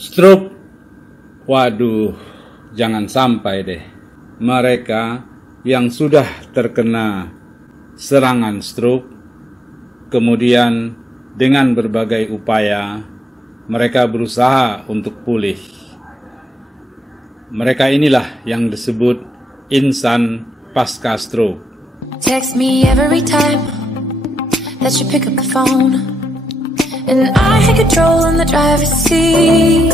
Stroke, waduh, jangan sampai deh. Mereka yang sudah terkena serangan stroke, kemudian dengan berbagai upaya, mereka berusaha untuk pulih. Mereka inilah yang disebut insan pasca stroke. Text me every time that you pick up the phone, and I had control in the driver's seat,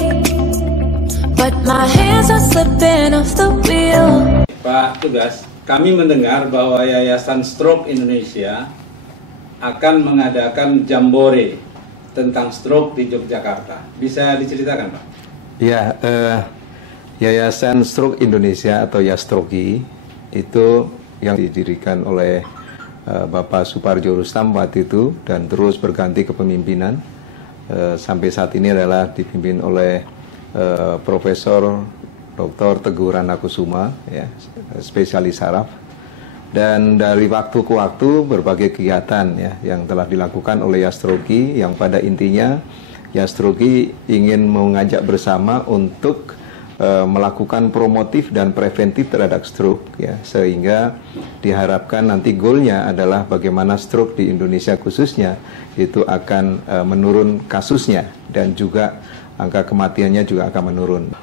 but my hands are slipping off the wheel. Pak Tugas, kami mendengar bahwa Yayasan Stroke Indonesia akan mengadakan jambore tentang stroke di Yogyakarta. Bisa diceritakan, Pak? Ya, Yayasan Stroke Indonesia atau Yastroki itu yang didirikan oleh Bapak Supardjo Rustam waktu itu dan terus berganti kepemimpinan. Sampai saat ini adalah dipimpin oleh Profesor Dr. Teguh Ranakusuma, ya, spesialis saraf. Dan dari waktu ke waktu berbagai kegiatan ya yang telah dilakukan oleh Yastroki, yang pada intinya Yastroki ingin mengajak bersama untuk melakukan promotif dan preventif terhadap stroke ya, sehingga diharapkan nanti goalnya adalah bagaimana stroke di Indonesia khususnya itu akan menurun kasusnya dan juga angka kematiannya juga akan menurun.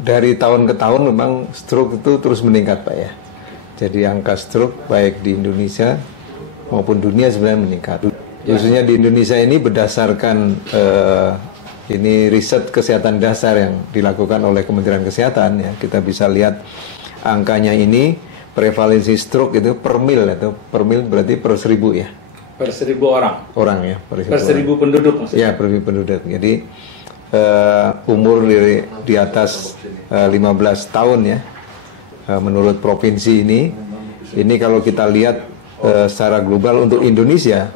Dari tahun ke tahun memang stroke itu terus meningkat, Pak ya. Jadi angka stroke baik di Indonesia maupun dunia sebenarnya meningkat. Khususnya di Indonesia ini berdasarkan ini riset kesehatan dasar yang dilakukan oleh Kementerian Kesehatan ya. Kita bisa lihat angkanya ini, prevalensi stroke itu per mil, atau per mil berarti per 1000 ya. Per 1000 orang? Orang ya. Per 1000 penduduk maksudnya? Ya, per 1000 penduduk. Jadi umur di atas 15 tahun ya, menurut provinsi ini kalau kita lihat secara global untuk Indonesia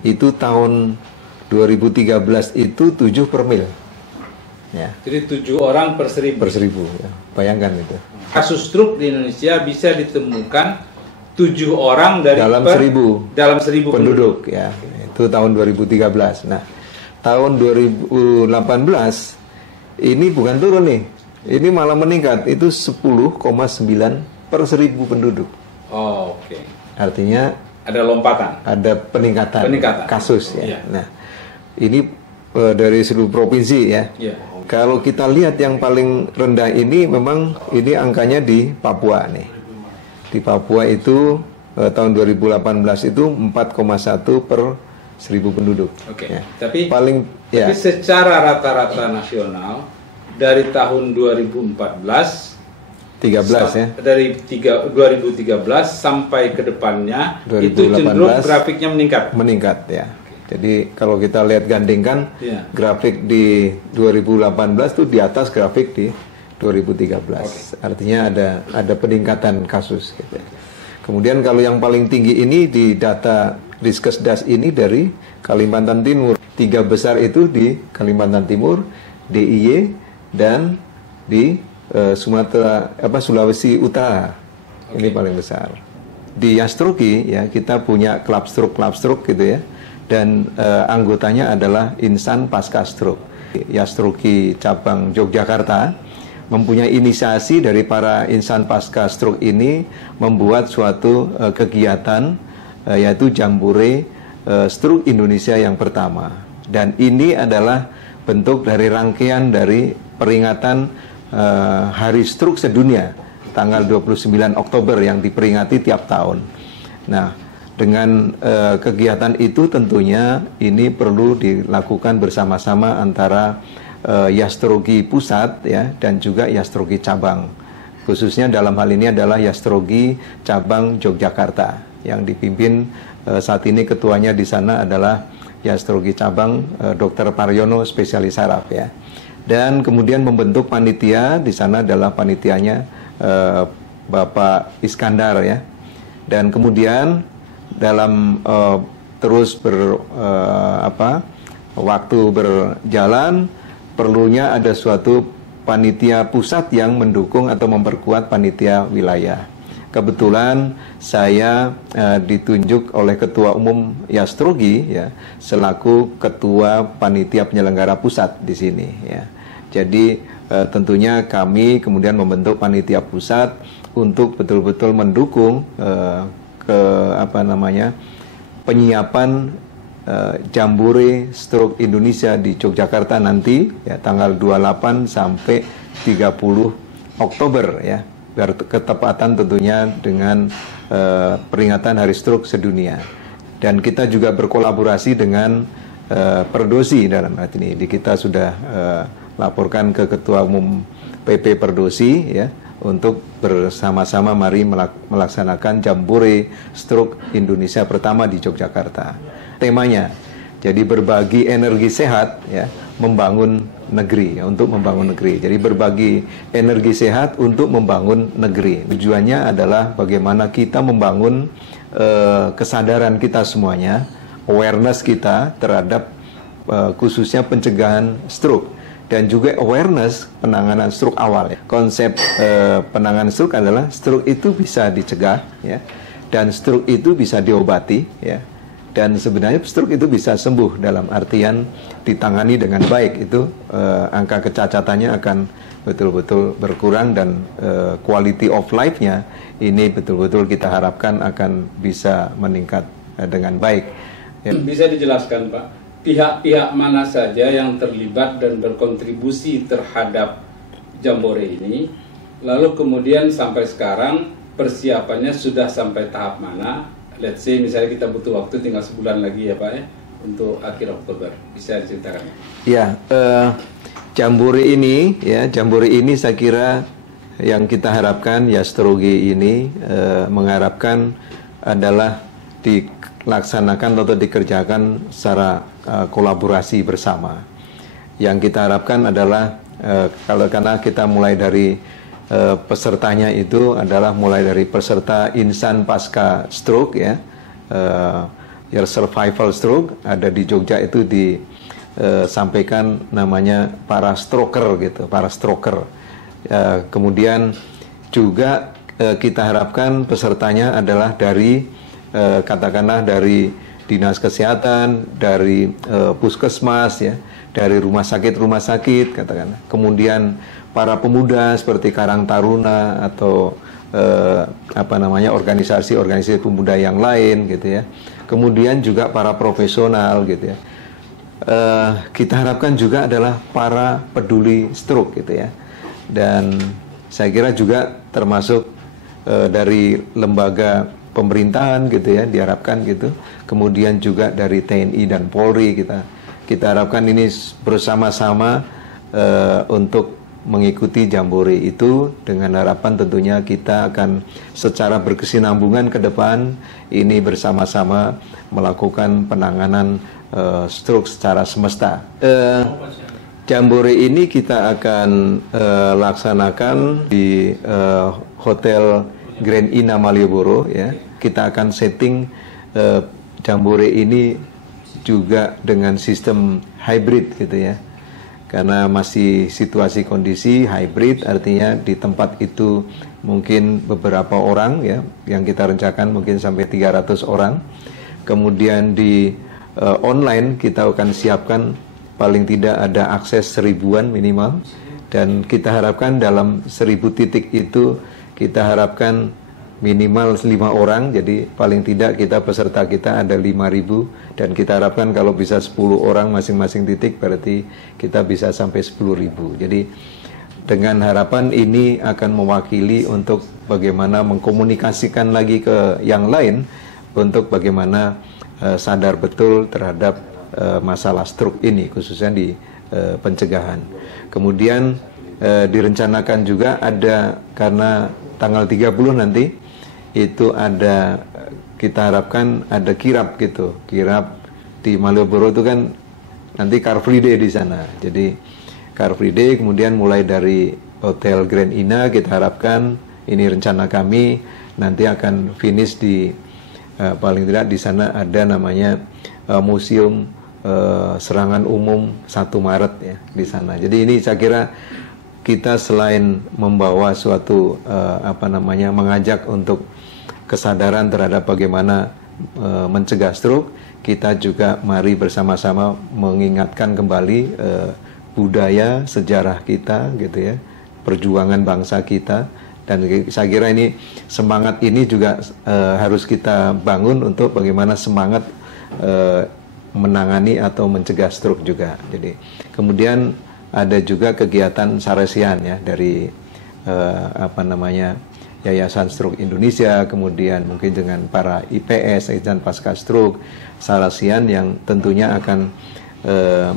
itu tahun 2013 itu 7 per mil ya. Jadi 7 orang per 1000? Per 1000 ya. Bayangkan itu. Kasus stroke di Indonesia bisa ditemukan 7 orang dalam 1000 penduduk ya. Itu tahun 2013. Nah, tahun 2018 ini bukan turun nih. Ini malah meningkat. Itu 10,9 per 1000 penduduk. Oh, oke. Artinya ada lompatan. Ada peningkatan kasus ya. Nah, ini dari seluruh provinsi ya. Kalau kita lihat yang paling rendah ini memang ini angkanya di Papua nih. Di Papua itu tahun 2018 itu 4,1 per 1000 penduduk. Oke. Ya. Tapi secara rata-rata nasional dari tahun 2014 ya. Dari 2013 sampai ke depannya 2018, itu cenderung grafiknya meningkat ya. Jadi kalau kita lihat gandingkan grafik di 2018 itu di atas grafik di 2013. Artinya ada peningkatan kasus gitu. Kemudian kalau yang paling tinggi ini di data Riskesdas ini dari Kalimantan Timur. 3 besar itu di Kalimantan Timur, DIY dan di Sulawesi Utara. Ini paling besar. Di Yastroki ya kita punya klub stroke gitu ya. Dan anggotanya adalah insan pasca stroke. Yastroki cabang Yogyakarta mempunyai inisiasi dari para insan pasca stroke ini membuat suatu kegiatan yaitu jambore stroke Indonesia yang pertama. Dan ini adalah bentuk dari rangkaian dari peringatan Hari Stroke Sedunia tanggal 29 Oktober yang diperingati tiap tahun. Nah, dengan kegiatan itu tentunya ini perlu dilakukan bersama-sama antara Yastroki Pusat ya dan juga Yastroki Cabang. Khususnya dalam hal ini adalah Yastroki Cabang Yogyakarta yang dipimpin saat ini ketuanya di sana adalah Yastroki Cabang Dr. Paryono spesialis saraf ya. Dan kemudian membentuk panitia, di sana adalah panitianya Bapak Iskandar ya. Dan kemudian dalam terus waktu berjalan perlunya ada suatu panitia pusat yang mendukung atau memperkuat panitia wilayah. Kebetulan saya ditunjuk oleh Ketua Umum Yastrogi ya selaku Ketua Panitia Penyelenggara Pusat di sini ya. Jadi tentunya kami kemudian membentuk panitia pusat untuk betul-betul mendukung penyiapan Jambore Stroke Indonesia di Yogyakarta nanti ya tanggal 28 sampai 30 Oktober ya. Biar ketepatan tentunya dengan peringatan Hari Stroke Sedunia. Dan kita juga berkolaborasi dengan Perdosi dalam hal ini. Kita sudah laporkan ke Ketua Umum PP Perdosi ya untuk bersama-sama mari melaksanakan Jambore Stroke Indonesia pertama di Yogyakarta. Temanya jadi berbagi energi sehat ya, membangun negeri ya, untuk membangun negeri. Jadi berbagi energi sehat untuk membangun negeri. Tujuannya adalah bagaimana kita membangun kesadaran kita semuanya, awareness kita terhadap khususnya pencegahan stroke dan juga awareness penanganan stroke awal. Konsep penanganan stroke adalah stroke itu bisa dicegah ya, dan stroke itu bisa diobati ya, dan sebenarnya stroke itu bisa sembuh dalam artian ditangani dengan baik. Itu angka kecacatannya akan betul-betul berkurang dan quality of life-nya ini betul-betul kita harapkan akan bisa meningkat dengan baik. Ya. Bisa dijelaskan Pak, pihak-pihak mana saja yang terlibat dan berkontribusi terhadap Jambore ini, lalu kemudian sampai sekarang persiapannya sudah sampai tahap mana? Let's say misalnya kita butuh waktu tinggal sebulan lagi ya Pak ya, untuk akhir Oktober, bisa diceritakan? Ya, Jambore ini saya kira yang kita harapkan ya Strogi ini mengharapkan adalah dilaksanakan atau dikerjakan secara kolaborasi bersama. Yang kita harapkan adalah karena kita mulai dari pesertanya itu adalah mulai dari peserta insan pasca stroke ya, survival stroke ada di Jogja itu disampaikan namanya para stroker gitu, para stroker. Kemudian juga kita harapkan pesertanya adalah dari katakanlah dari dinas kesehatan, dari puskesmas ya, dari rumah sakit katakanlah. Kemudian para pemuda seperti Karang Taruna atau organisasi pemuda yang lain gitu ya. Kemudian juga para profesional gitu ya. Kita harapkan juga adalah para peduli stroke gitu ya. Dan saya kira juga termasuk dari lembaga pemerintahan gitu ya, diharapkan gitu. Kemudian juga dari TNI dan Polri kita harapkan ini bersama-sama untuk mengikuti Jambore itu dengan harapan tentunya kita akan secara berkesinambungan ke depan ini bersama-sama melakukan penanganan stroke secara semesta. Jambore ini kita akan laksanakan di Hotel Grand Ina Malioboro ya. Kita akan setting Jambore ini juga dengan sistem hybrid gitu ya. Karena masih situasi kondisi hybrid, artinya di tempat itu mungkin beberapa orang ya, yang kita rencanakan mungkin sampai 300 orang. Kemudian di online kita akan siapkan paling tidak ada akses 1000-an minimal, dan kita harapkan dalam 1000 titik itu kita harapkan minimal 5 orang, jadi paling tidak peserta kita ada 5.000, dan kita harapkan kalau bisa 10 orang masing-masing titik berarti kita bisa sampai 10.000. Jadi dengan harapan ini akan mewakili untuk bagaimana mengkomunikasikan lagi ke yang lain untuk bagaimana sadar betul terhadap masalah stroke ini khususnya di pencegahan. Kemudian direncanakan juga ada, karena tanggal 30 nanti itu ada, kita harapkan ada kirap gitu. Kirap di Malioboro itu kan nanti Car Free Day di sana. Jadi Car Free Day, kemudian mulai dari Hotel Grand Ina kita harapkan, ini rencana kami nanti akan finish di paling tidak di sana ada namanya museum serangan umum 1 Maret ya di sana. Jadi ini saya kira kita selain membawa suatu mengajak untuk kesadaran terhadap bagaimana mencegah stroke, kita juga mari bersama-sama mengingatkan kembali budaya, sejarah kita gitu ya, perjuangan bangsa kita. Dan saya kira ini semangat ini juga harus kita bangun untuk bagaimana semangat menangani atau mencegah stroke juga. Jadi kemudian ada juga kegiatan Saresian ya dari Yayasan Stroke Indonesia, kemudian mungkin dengan para IPS, Yayasan Pasca Stroke, Saresian yang tentunya akan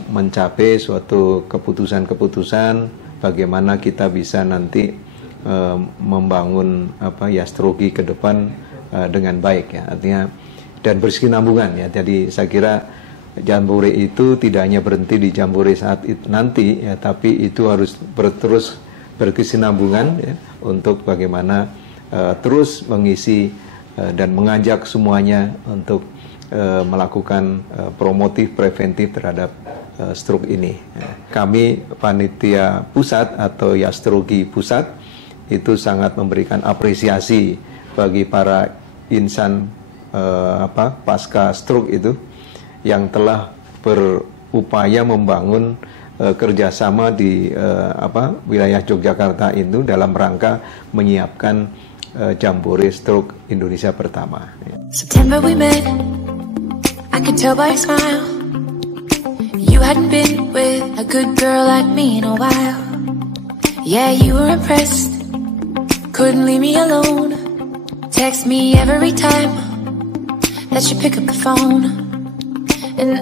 mencapai suatu keputusan-keputusan bagaimana kita bisa nanti membangun stroke ke depan dengan baik ya, artinya dan berkesinambungan ya. Jadi saya kira Jambore itu tidak hanya berhenti di Jambore saat nanti ya, tapi itu harus terus berkesinambungan ya, untuk bagaimana terus mengisi dan mengajak semuanya untuk melakukan promotif preventif terhadap stroke ini. Kami panitia pusat atau Yastrogi pusat itu sangat memberikan apresiasi bagi para insan pasca stroke itu yang telah berupaya membangun kerjasama di wilayah Yogyakarta itu dalam rangka menyiapkan Jambore Stroke Indonesia pertama. September we met, I could tell by your smile. You hadn't been with a good girl like me in a while. Yeah, you were impressed, couldn't leave me alone. Text me every time that you pick up the phone. And